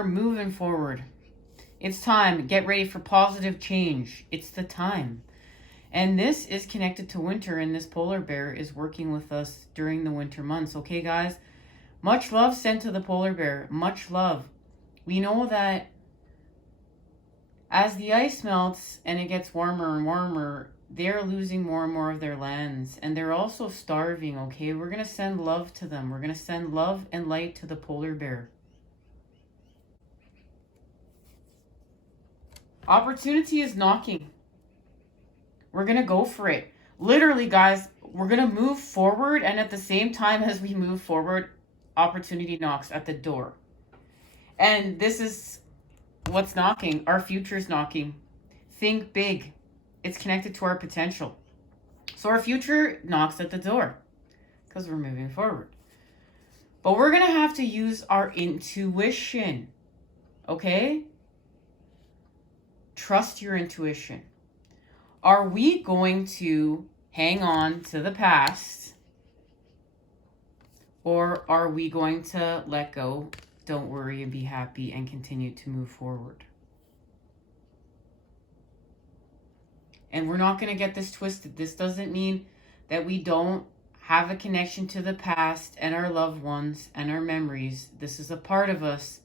We're moving forward. It's time. Get ready for positive change. It's the time. And this is connected to winter, and this polar bear is working with us during the winter months. Okay, guys? Much love sent to the polar bear. Much love. We know that as the ice melts and it gets warmer and warmer, they're losing more and more of their lands. And they're also starving, okay? We're going to send love to them. We're going to send love and light to the polar bear. Opportunity is knocking. We're going to go for it. Literally, guys, we're going to move forward. And at the same time as we move forward, opportunity knocks at the door. And this is what's knocking. Our future's knocking. Think big. It's connected to our potential. So our future knocks at the door because we're moving forward. But we're going to have to use our intuition. Okay? Trust your intuition. Are we going to hang on to the past, or are we going to let go, don't worry, and be happy and continue to move forward? And we're not going to get this twisted. This doesn't mean that we don't have a connection to the past and our loved ones and our memories. This is a part of us.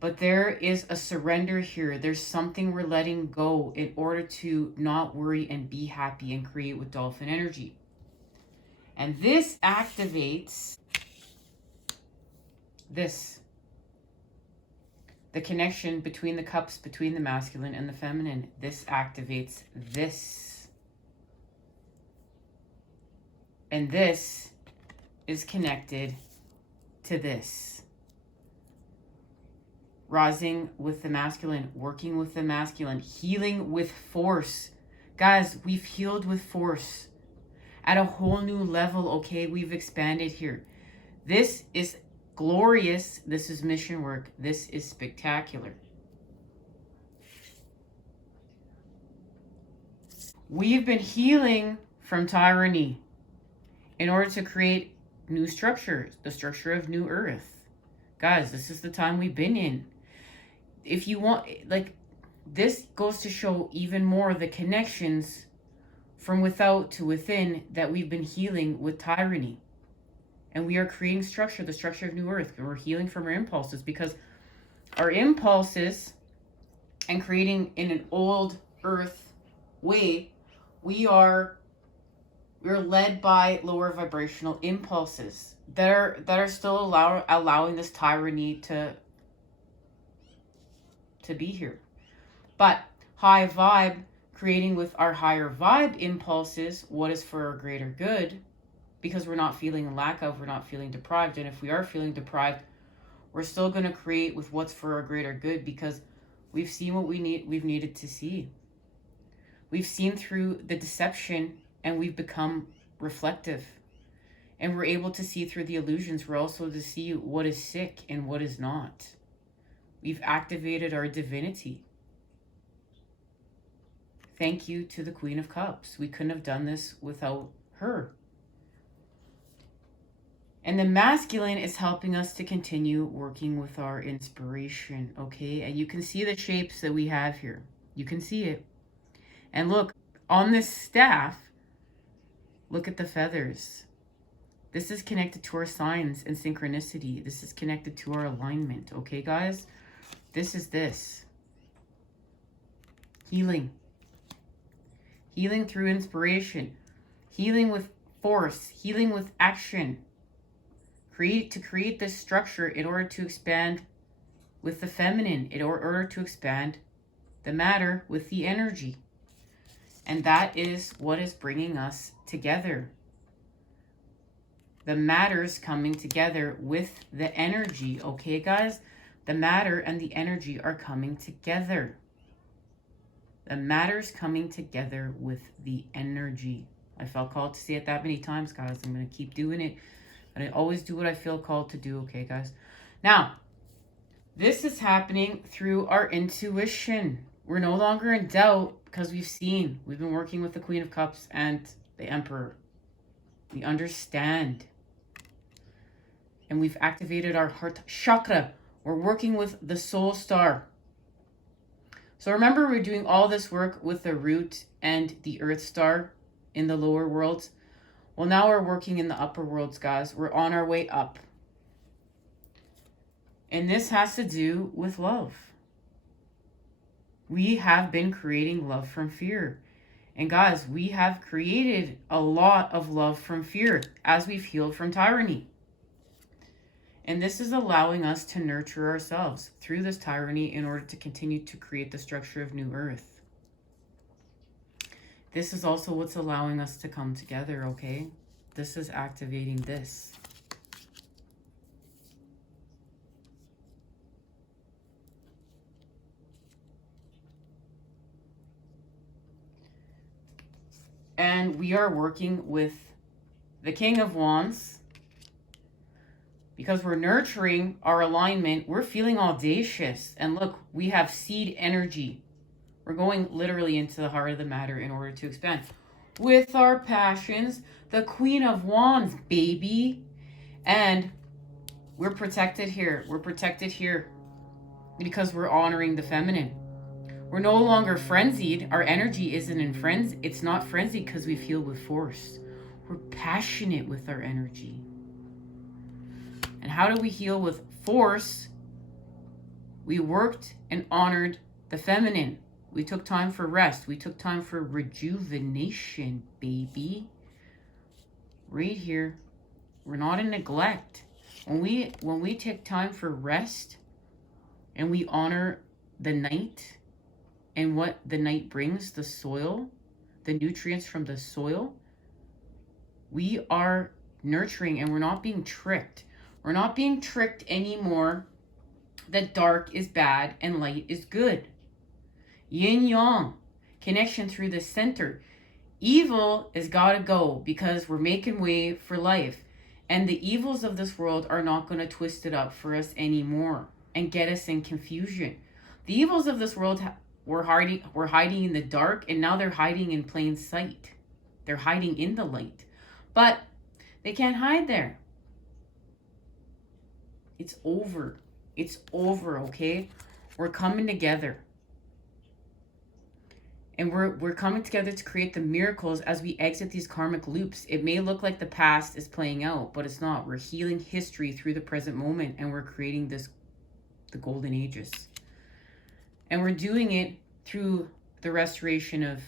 But there is a surrender here. There's something we're letting go in order to not worry and be happy and create with dolphin energy. And this activates this. The connection between the cups, between the masculine and the feminine. This activates this. And this is connected to this. Rising with the masculine, working with the masculine, healing with force. Guys, we've healed with force at a whole new level, okay? We've expanded here. This is glorious. This is mission work. This is spectacular. We've been healing from tyranny in order to create new structures, the structure of new earth. Guys, this is the time we've been in. If you want, like, this goes to show even more the connections from without to within that we've been healing with tyranny. And we are creating structure, the structure of new earth. And we're healing from our impulses, because our impulses and creating in an old earth way, we're led by lower vibrational impulses that are still allowing this tyranny to be here. But high vibe, creating with our higher vibe impulses what is for our greater good, because we're not feeling lack of, we're not feeling deprived. And if we are feeling deprived, we're still going to create with what's for our greater good, because we've seen what we've needed to see. We've seen through the deception, and we've become reflective. And we're able to see through the illusions. We're also to see what is sick and what is not. We've activated our divinity. Thank you to the Queen of Cups. We couldn't have done this without her. And the masculine is helping us to continue working with our inspiration, okay? And you can see the shapes that we have here. You can see it. And look, on this staff, look at the feathers. This is connected to our signs and synchronicity. This is connected to our alignment, okay, guys? This is this. Healing. Healing through inspiration. Healing with force. Healing with action. To create this structure in order to expand with the feminine. In order to expand the matter with the energy. And that is what is bringing us together. The matter's coming together with the energy, okay, guys? The matter and the energy are coming together. The matter's coming together with the energy. I felt called to say it that many times, guys. I'm going to keep doing it. And I always do what I feel called to do, okay, guys? Now, this is happening through our intuition. We're no longer in doubt because we've been working with the Queen of Cups and the Emperor. We understand. And we've activated our heart chakra. We're working with the soul star. So remember, we're doing all this work with the root and the earth star in the lower worlds. Well, now we're working in the upper worlds, guys. We're on our way up. And this has to do with love. We have been creating love from fear. And guys, we have created a lot of love from fear as we've healed from tyranny. And this is allowing us to nurture ourselves through this tyranny in order to continue to create the structure of new earth. This is also what's allowing us to come together, okay? This is activating this. And we are working with the King of Wands. Because we're nurturing our alignment, we're feeling audacious. And look, we have seed energy. We're going literally into the heart of the matter in order to expand. With our passions, the Queen of Wands, baby. And we're protected here. We're protected here because we're honoring the feminine. We're no longer frenzied. Our energy isn't in frenzy. It's not frenzied because we feel with force. We're passionate with our energy. And how do we heal with force? We worked and honored the feminine. We took time for rest. We took time for rejuvenation, baby. Right here. We're not in neglect. When we take time for rest and we honor the night and what the night brings, the soil, the nutrients from the soil, we are nurturing and we're not being tricked. We're not being tricked anymore that dark is bad and light is good. Yin yang, connection through the center. Evil has got to go because we're making way for life. And the evils of this world are not going to twist it up for us anymore and get us in confusion. The evils of this world were hiding in the dark, and now they're hiding in plain sight. They're hiding in the light. But they can't hide there. It's over. It's over, okay? We're coming together. And we're coming together to create the miracles as we exit these karmic loops. It may look like the past is playing out, but it's not. We're healing history through the present moment, and we're creating the golden ages. And we're doing it through the restoration of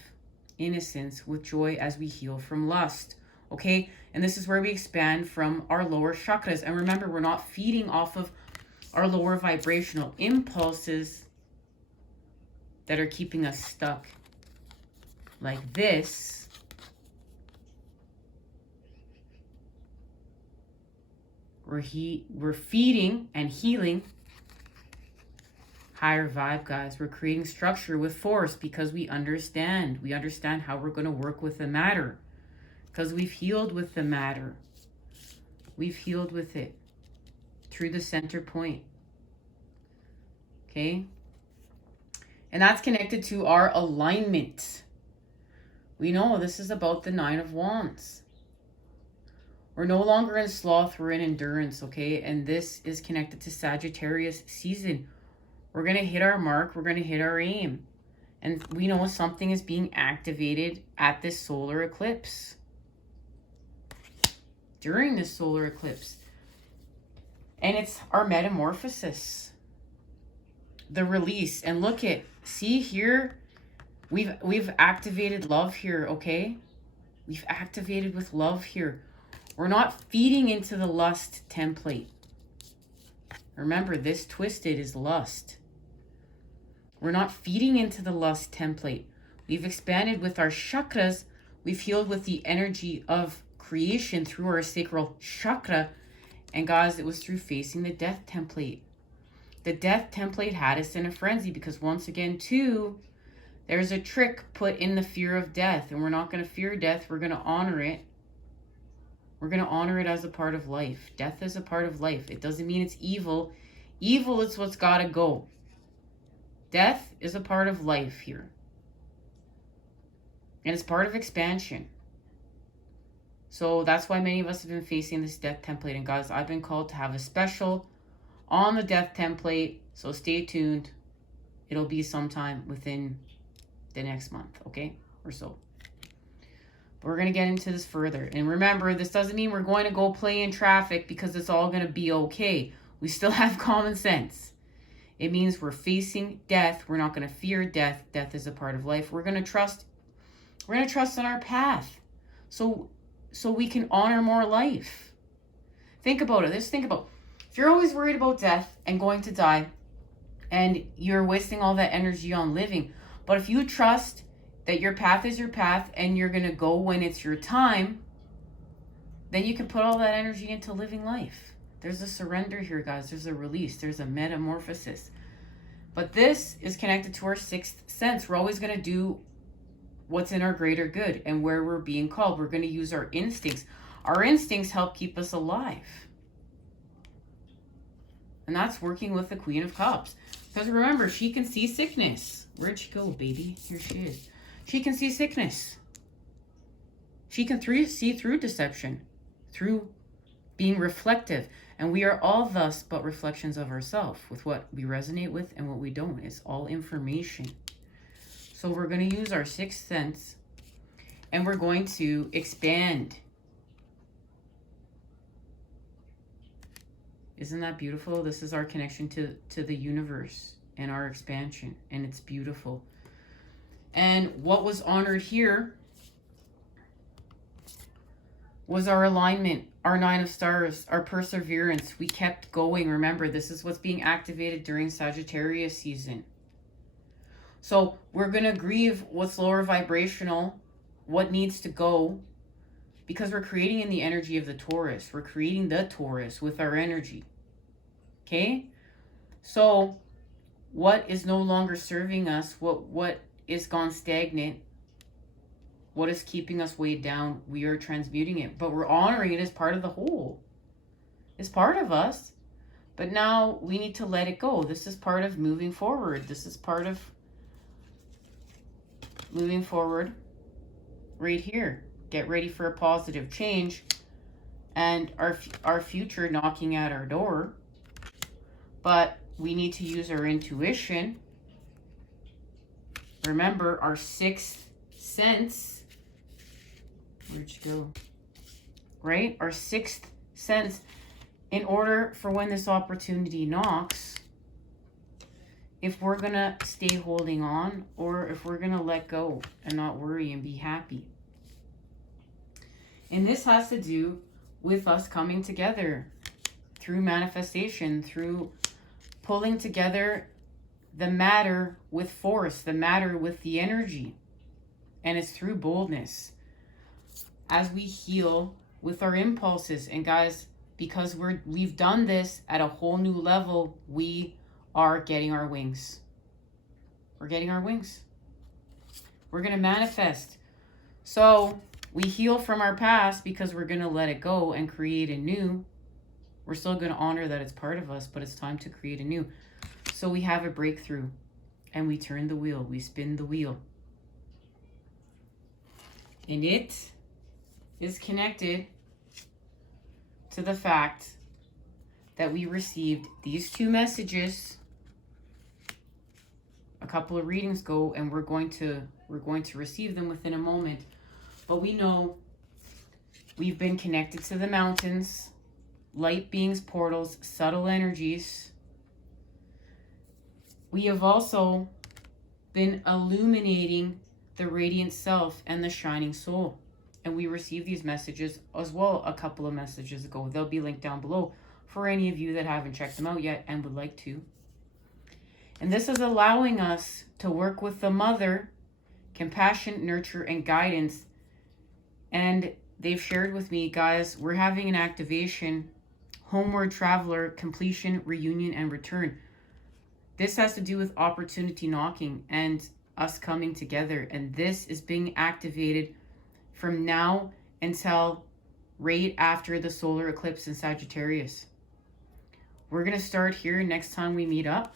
innocence with joy as we heal from lust. Okay? And this is where we expand from our lower chakras. And remember, we're not feeding off of our lower vibrational impulses that are keeping us stuck like this. We're feeding and healing higher vibe, guys. We're creating structure with force because we understand. We understand how we're going to work with the matter. Because we've healed with the matter. We've healed with it through the center point. Okay? And that's connected to our alignment. We know this is about the Nine of Wands. We're no longer in sloth, we're in endurance, okay? And this is connected to Sagittarius season. We're going to hit our mark, we're going to hit our aim. And we know something is being activated at this solar eclipse. During this solar eclipse. And it's our metamorphosis. The release. And look at, see here, we've activated love here, okay? We've activated with love here. We're not feeding into the lust template. Remember, this twisted is lust. We're not feeding into the lust template. We've expanded with our chakras. We've healed with the energy of creation through our sacral chakra. And guys, it was through facing the death template. The death template had us in a frenzy because once again, too, there's a trick put in the fear of death. And we're not going to fear death. We're going to honor it. We're going to honor it as a part of life. Death is a part of life. It doesn't mean it's evil. Evil is what's got to go. Death is a part of life here. And it's part of expansion. So that's why many of us have been facing this death template. And guys, I've been called to have a special on the death template. So stay tuned. It'll be sometime within the next month, okay? Or so. But we're going to get into this further. And remember, this doesn't mean we're going to go play in traffic because it's all going to be okay. We still have common sense. It means we're facing death. We're not going to fear death. Death is a part of life. We're going to trust. We're going to trust in our path. So we can honor more life. Think about it. Just think about, if you're always worried about death and going to die, and you're wasting all that energy on living. But if you trust that your path is your path and you're going to go when it's your time, then you can put all that energy into living life. There's a surrender here, guys. There's a release. There's a metamorphosis. But this is connected to our sixth sense. We're always going to do what's in our greater good and where we're being called. We're going to use our instincts. Our instincts help keep us alive. And that's working with the Queen of Cups. Because remember, she can see sickness. Where'd she go, baby? Here she is. She can see sickness. She can see through deception, through being reflective. And we are all thus but reflections of ourselves, with what we resonate with and what we don't. It's all information. So we're going to use our sixth sense and we're going to expand. Isn't that beautiful? This is our connection to the universe and our expansion, and it's beautiful. And what was honored here was our alignment, our 9 of stars, our perseverance. We kept going. Remember, this is what's being activated during Sagittarius season. So we're going to grieve what's lower vibrational, what needs to go, because we're creating in the energy of the Taurus. We're creating the Taurus with our energy. Okay? So what is no longer serving us, what is gone stagnant, what is keeping us weighed down, we are transmuting it. But we're honoring it as part of the whole. It's part of us. But now we need to let it go. This is part of moving forward. This is part of moving forward right here. Get ready for a positive change and our future knocking at our door. But we need to use our intuition. Remember, our sixth sense. Where'd you go? Right? Our sixth sense, in order for when this opportunity knocks, if we're going to stay holding on or if we're going to let go and not worry and be happy. And this has to do with us coming together through manifestation, through pulling together the matter with force, the matter with the energy. And it's through boldness. As we heal with our impulses. And guys, because we've done this at a whole new level, we are getting our wings. We're getting our wings. We're going to manifest. So we heal from our past because we're going to let it go and create a new. We're still going to honor that it's part of us, but it's time to create a new. So we have a breakthrough and we turn the wheel. We spin the wheel. And it is connected to the fact that we received these two messages a couple of readings ago, and we're going to receive them within a moment. But we know we've been connected to the mountains, light beings, portals, subtle energies. We have also been illuminating the radiant self and the shining soul. And we received these messages as well a couple of messages ago. They'll be linked down below for any of you that haven't checked them out yet and would like to. And this is allowing us to work with the mother, compassion, nurture, and guidance. And they've shared with me, guys, we're having an activation, homeward traveler, completion, reunion, and return. This has to do with opportunity knocking and us coming together. And this is being activated from now until right after the solar eclipse in Sagittarius. We're going to start here next time we meet up.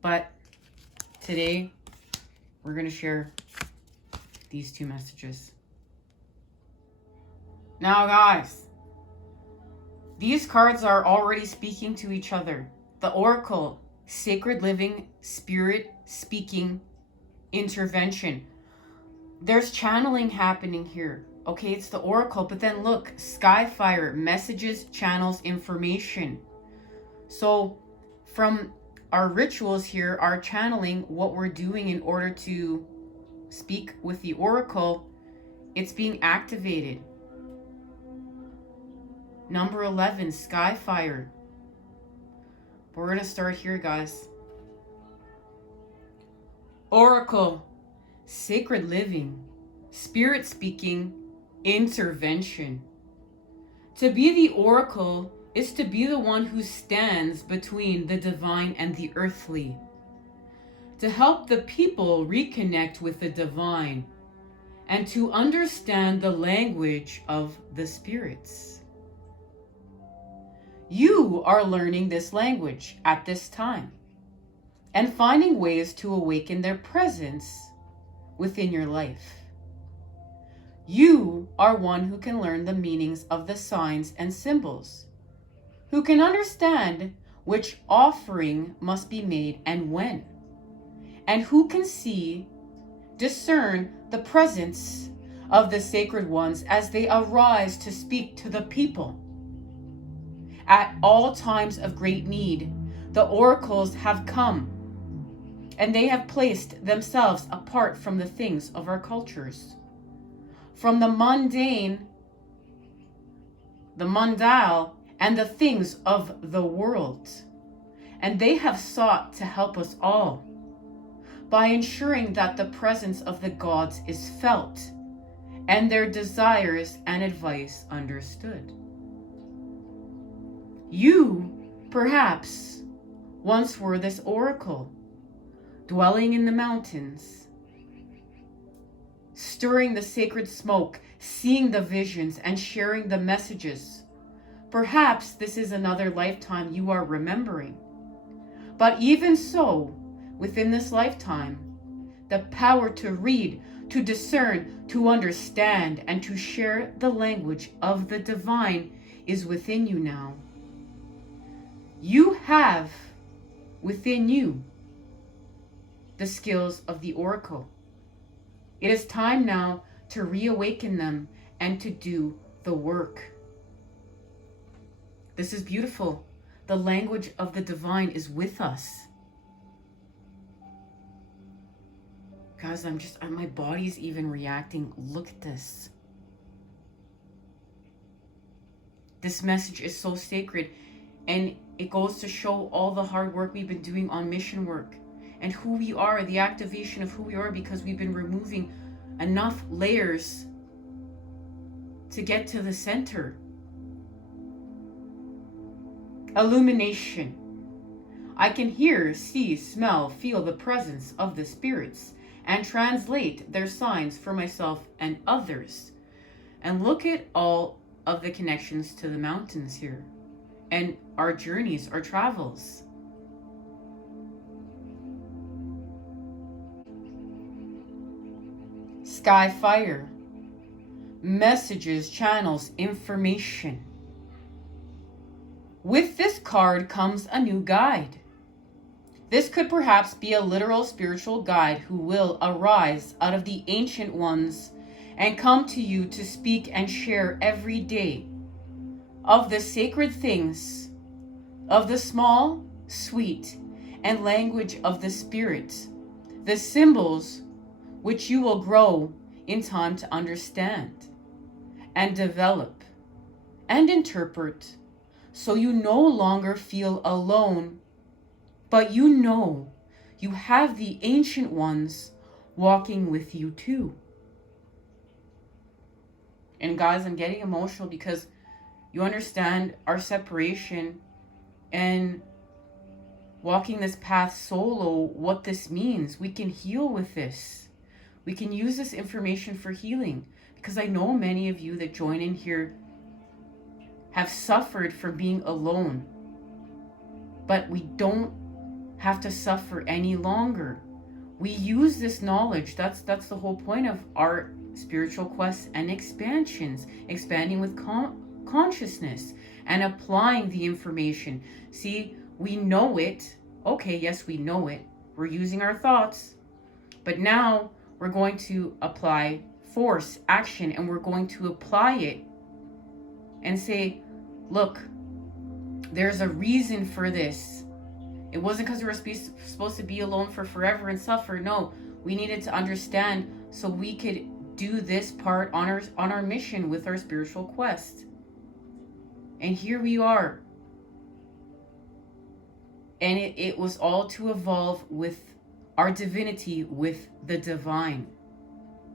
But today, we're going to share these two messages. Now, guys, These cards are already speaking to each other. The Oracle, sacred living, spirit speaking, intervention. There's channeling happening here. Okay, it's the Oracle, but then look, Skyfire, messages, channels, information. So from our rituals here, our channeling, what we're doing in order to speak with the Oracle, it's being activated. Number 11, Skyfire. We're going to start here, guys. Oracle, sacred living, spirit speaking, intervention. To be the Oracle is to be the one who stands between the divine and the earthly, to help the people reconnect with the divine and to understand the language of the spirits. You are learning this language at this time and finding ways to awaken their presence within your life. You are one who can learn the meanings of the signs and symbols, who can understand which offering must be made and when, and who can discern the presence of the sacred ones as they arise to speak to the people. At all times of great need, the oracles have come, and they have placed themselves apart from the things of our cultures, from the mundane, the mundane, and the things of the world. And they have sought to help us all by ensuring that the presence of the gods is felt and their desires and advice understood. You, perhaps, once were this oracle, dwelling in the mountains, stirring the sacred smoke, seeing the visions, and sharing the messages. Perhaps this is another lifetime you are remembering. But even so, within this lifetime, the power to read, to discern, to understand, and to share the language of the divine is within you now. You have within you the skills of the oracle. It is time now to reawaken them and to do the work. This is beautiful. The language of the divine is with us. Guys, my body's even reacting. Look at this. This message is so sacred, and it goes to show all the hard work we've been doing on mission work and who we are, the activation of who we are, because we've been removing enough layers to get to the center. Illumination. I can hear, see, smell, feel the presence of the spirits and translate their signs for myself and others. And look at all of the connections to the mountains here and our journeys, our travels. Skyfire. Messages, channels, information. With this card comes a new guide. This could perhaps be a literal spiritual guide who will arise out of the ancient ones and come to you to speak and share every day of the sacred things, of the small, sweet, and language of the spirit, the symbols which you will grow in time to understand and develop and interpret, so you no longer feel alone, but you know you have the ancient ones walking with you too. And guys, I'm getting emotional because you understand our separation and walking this path solo, what this means. We can heal with this. We can use this information for healing, because I know many of you that join in here have suffered from being alone. But we don't have to suffer any longer. We use this knowledge. That's the whole point of our spiritual quests and expansions, expanding with consciousness and applying the information. See, we know it. Okay, yes, we know it. We're using our thoughts. But now we're going to apply force, action, and we're going to apply it and say, look, there's a reason for this. It wasn't because we were supposed to be alone for forever and suffer. No, we needed to understand so we could do this part on our mission with our spiritual quest. And here we are. And it was all to evolve with our divinity, with the divine,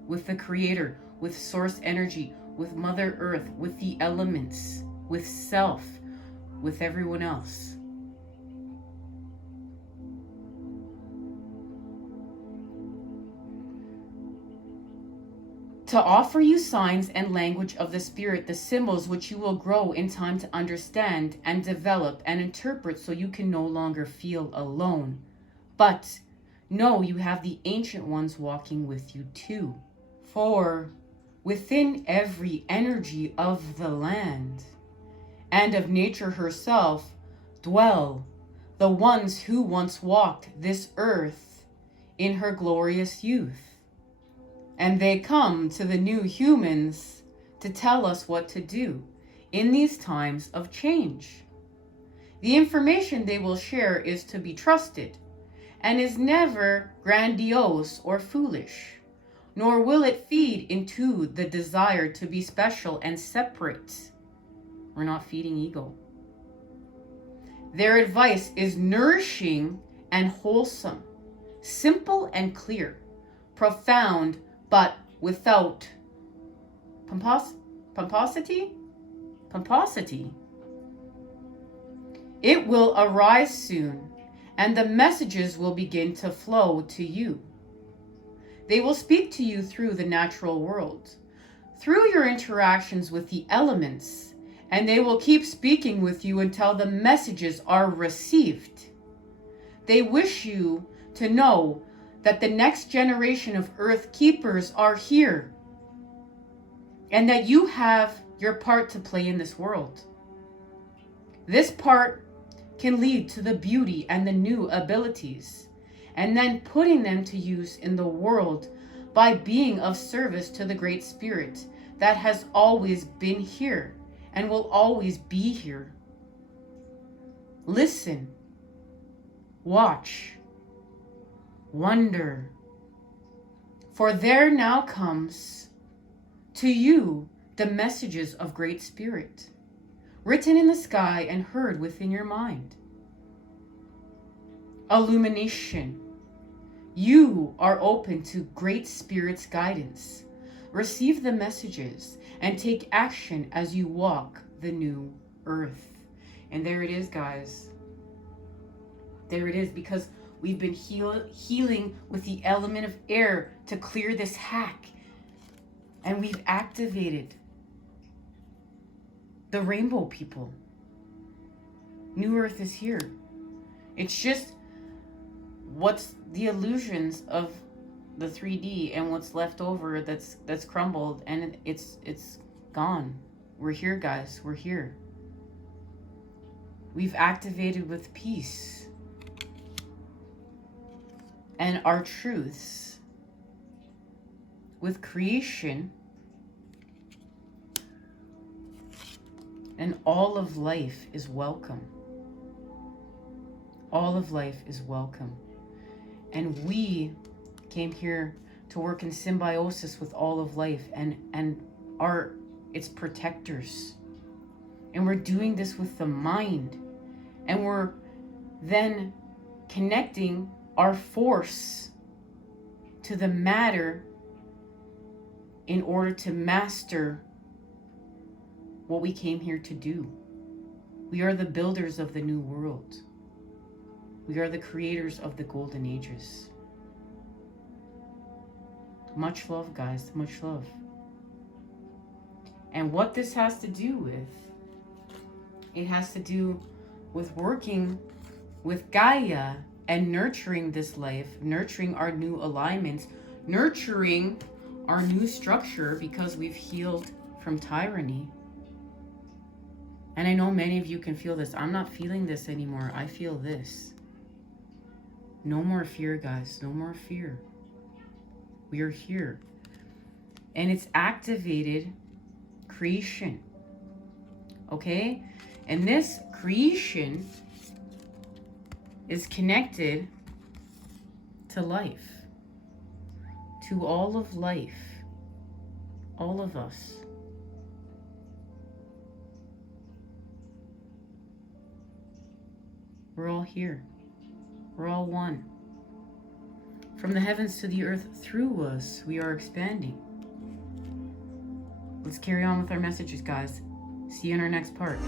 with the creator, with source energy, with Mother Earth, with the elements, with self, with everyone else. To offer you signs and language of the spirit, the symbols which you will grow in time to understand and develop and interpret, so you can no longer feel alone. But know you have the ancient ones walking with you too. For within every energy of the land and of nature herself dwell the ones who once walked this earth in her glorious youth. And they come to the new humans to tell us what to do in these times of change. The information they will share is to be trusted and is never grandiose or foolish, nor will it feed into the desire to be special and separate. We're not feeding ego. Their advice is nourishing and wholesome, simple and clear, profound, but without pomposity. It will arise soon, and the messages will begin to flow to you. They will speak to you through the natural world, through your interactions with the elements, and they will keep speaking with you until the messages are received. They wish you to know that the next generation of Earth Keepers are here, and that you have your part to play in this world. This part can lead to the beauty and the new abilities, and then putting them to use in the world by being of service to the Great Spirit that has always been here and will always be here. Listen, watch, wonder, for there now comes to you the messages of Great Spirit, written in the sky and heard within your mind. Illumination. You are open to Great Spirit's guidance. Receive the messages and take action as you walk the new earth. And there it is, guys. There it is, because we've been healing with the element of air to clear this hack. And we've activated the rainbow people. New Earth is here. It's just what's the illusions of the 3D and what's left over that's crumbled, and it's gone. We're here, guys. We're here. We've activated with peace and our truths, with creation, and all of life is welcome. All of life is welcome. And we came here to work in symbiosis with all of life and are its protectors. And we're doing this with the mind. And we're then connecting our force to the matter in order to master what we came here to do. We are the builders of the new world. We are the creators of the golden ages. Much love, guys. Much love. And what this has to do with, it has to do with working with Gaia and nurturing this life, nurturing our new alignments, nurturing our new structure, because we've healed from tyranny. And I know many of you can feel this. I'm not feeling this anymore. I feel this. No more fear, guys. No more fear. We are here. And it's activated creation. Okay? And this creation is connected to life. To all of life. All of us. We're all here. We're all one. From the heavens to the earth, through us, we are expanding. Let's carry on with our messages, guys. See you in our next part.